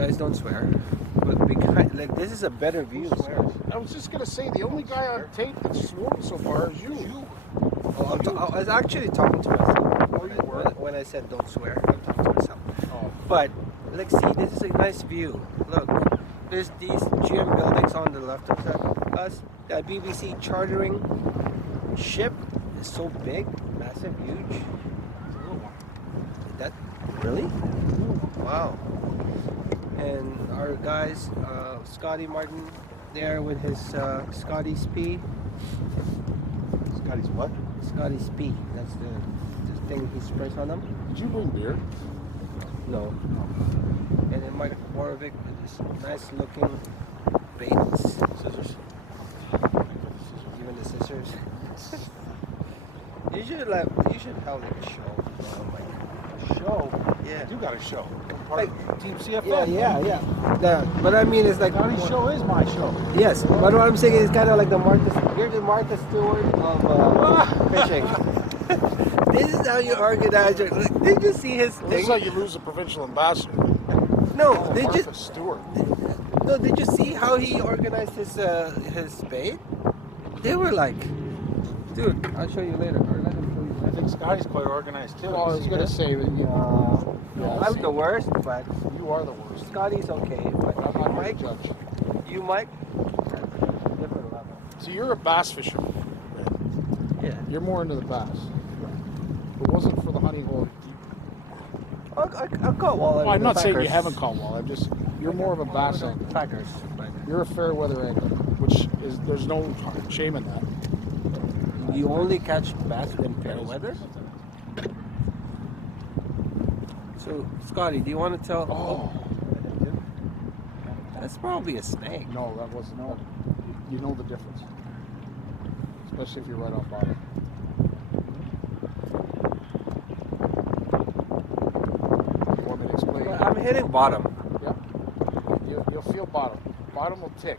guys don't swear, but because, like, this is a better view. I was just gonna say the only guy on tape that's sworn so far is you. I was actually talking to myself when I said don't swear. I'm talking to myself. Oh. But like, see, this is a nice view. Look, there's these GM buildings on the left of us. That BBC chartering ship is so big, massive, huge. That really? Wow. And our guys, Scottie Martin, there with his Scottie Spee. Scotty's what? Scottie Spee. That's the thing he sprays on them. Did you bring beer? No. And then Mike Borovic with this nice looking baits. Scissors. Even the scissors. You should have like a show. Oh my Show? Yeah. You got a show. Like, Team CFN. Yeah. But I mean, it's like Scotty's show is my show. Yes, but what I'm saying is kind of like you're the Martha Stewart of fishing. This is how you organize your. Like, did you see his This thing? is how you lose a provincial ambassador. No, they Martha just. Stewart. No, did you see how he organized his bait? They were like, dude, I'll show you later. Or let him show you. I think Scotty's quite organized too. Well, I was going to say that, I'm the worst, but You are the worst. Scotty's okay. But I'm not Mike, the judge. you Mike, that's a different level. So you're a bass fisherman. Yeah. You're more into the bass. If it wasn't for the honey hole. I'll call walleye. Well, I'm with not the saying you packers. haven't caught walleye. You're more of a bass angler. Packers. You're a fair weather angler, which is there's no shame in that. You only catch bass in fair weather? So, Scotty, do you want to tell? Oh, That's probably a snake. no, that wasn't. No, you know the difference, especially if you're right on bottom. Want me to explain? Well, I'm hitting bottom. Yeah. You'll feel bottom. Bottom will tick,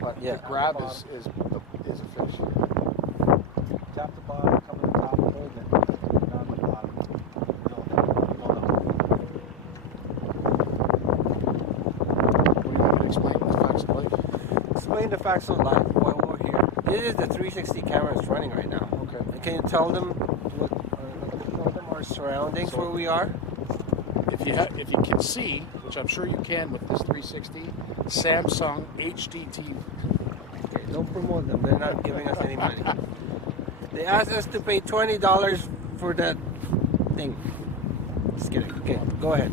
but Yeah. the grab is a fish. Tap the bottom, come to the top, hold it, down the bottom. What do you want me to explain the facts of life? Explain the facts of life while we're here. This is the 360 camera is running right now. Okay. And can you tell them our surroundings where we are? If you can see, which I'm sure you can with this 360, Samsung HD TV. Okay, don't promote them. They're not giving us any money. They asked us to pay $20 for that thing. Just kidding. Okay, go ahead.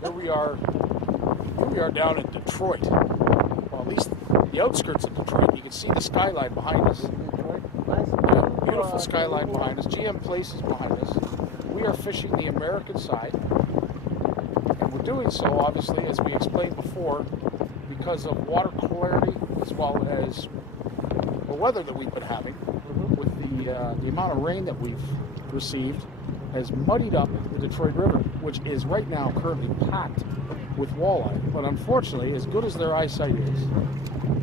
Here we are down in Detroit. Well, at least the outskirts of Detroit. You can see the skyline behind us. Yeah, beautiful skyline behind us. GM Places behind us. We are fishing the American side. And we're doing so, obviously, as we explained before, because of water clarity as well as the weather that we've been having. With the amount of rain that we've received has muddied up the Detroit River, which is right now currently packed with walleye. But unfortunately, as good as their eyesight is,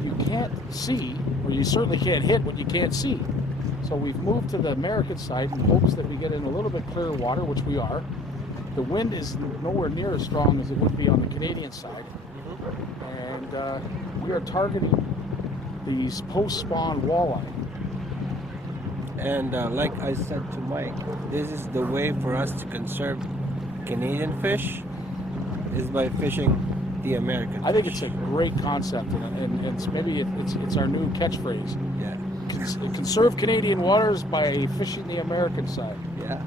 you can't see, or you certainly can't hit what you can't see. So we've moved to the American side in hopes that we get in a little bit clearer water, which we are. The wind is nowhere near as strong as it would be on the Canadian side. And we are targeting these post-spawn walleye. And like I said to Mike, this is the way for us to conserve Canadian fish is by fishing the American. I think it's a great concept, and maybe it's our new catchphrase. Yeah. Conserve Canadian waters by fishing the American side. Yeah.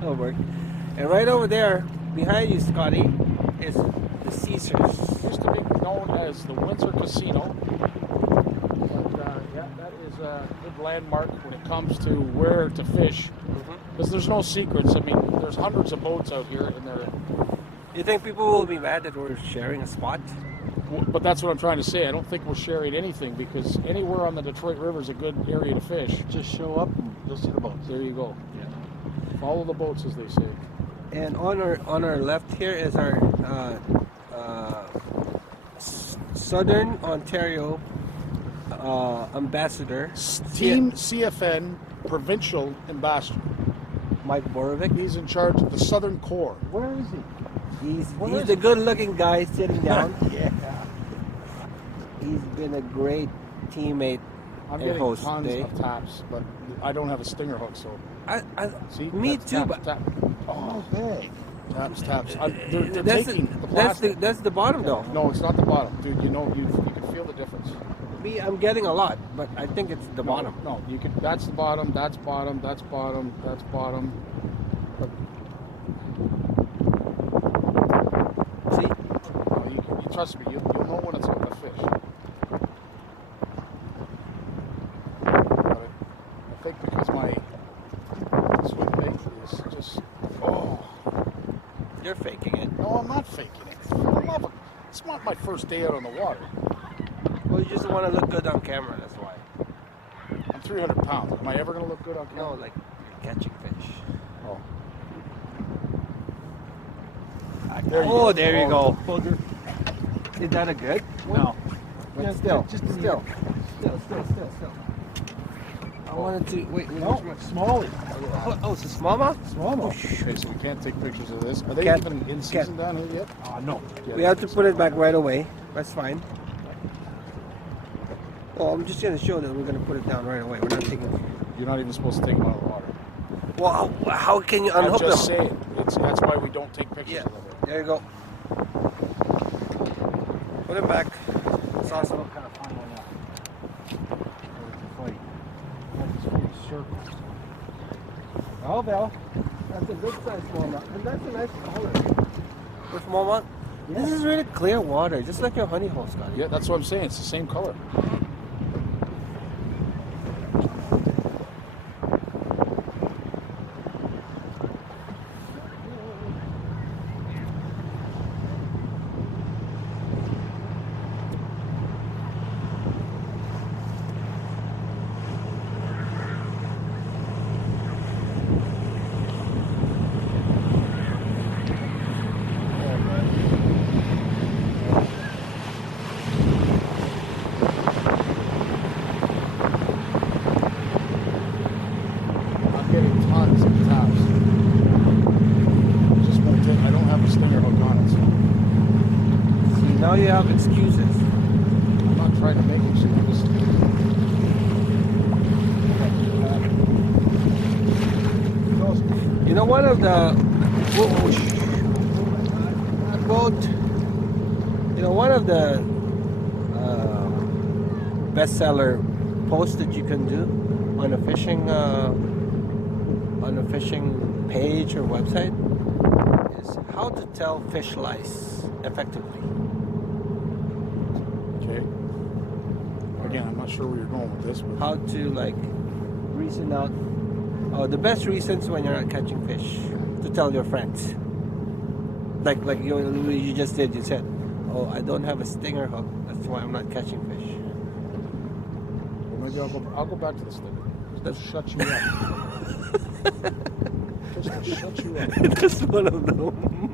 That'll work. And right over there, behind you, Scotty, is the Caesars. Used to be known as the Windsor Casino. But yeah, that is a good landmark when it comes to where to fish. Because there's no secrets. I mean, there's hundreds of boats out here, and they're. You think people will be mad that we're sharing a spot? But that's what I'm trying to say. I don't think we're sharing anything because anywhere on the Detroit River is a good area to fish. Just show up and you'll see the boats. There you go. Yeah. Follow the boats, as they say. And on our left here is our Southern Ontario ambassador, Team CFN Provincial Ambassador. Mike Borovic. He's in charge of the Southern Corps. Where is he? He's the good-looking guy sitting down. Yeah. He's been a great teammate I'm and getting host. tons eh? of taps, but I don't have a stinger hook, so see. Me that's too, taps, but tap. Oh, big. Taps. They're that's taking the plastic. that's the bottom though. No, it's not the bottom, dude. You know, you can feel the difference. Me, I'm getting a lot, but I think it's the bottom. No, you can. That's the bottom. That's bottom. That's bottom. That's bottom. But See, no, you trust me. You'll know when it's on the fish. But I think because my swim bait is just you're faking it. no, I'm not faking it. I love it. It's not my first day out on the water. Well, you just want to look good on camera. That's why. I'm 300 pounds. Am I ever gonna look good on No, camera? like you're catching fish. Oh. There you go. Is that a good? No. But still. Still. I wanted to wait. No, smallie. Oh, it's a smallmouth. Smallmouth. Okay, so we can't take pictures of this. Are they Can't- even in season down here yet? No. We have to put it back right away. That's fine. Oh, I'm just gonna show that we're gonna put it down right away. We're not taking. You're not even supposed to take them out of the water. Well, how can you I'm unhook just them? saying. That's why we don't take pictures Yeah. of them. There you go. Put it back. It's awesome. What kind of fun one now? Fight. That's just circles. Oh, Val. That's a good size smallmouth, and that's a nice color. For smallmouth, this is really clear water, just like your honey hole, Scotty. Yeah, that's what I'm saying. It's the same color. I'm getting tons of taps. Just won't take. I don't have a stinger hook on it, so See, now you have excuses. I'm not trying to make it. I'm just. You know, one of the boat. You know, one of the bestseller posts that you can do on a fishing page or website is how to tell fish lice effectively. Okay. Again, I'm not sure where you're going with this, but How to like reason out. Oh, the best reasons when you're not catching fish to tell your friends. Like you just did. You said, "Oh, I don't have a stinger hook. That's why I'm not catching fish." well, maybe I'll go back to the stinger. Just to shut you up. Just to shut you up. That's one of them.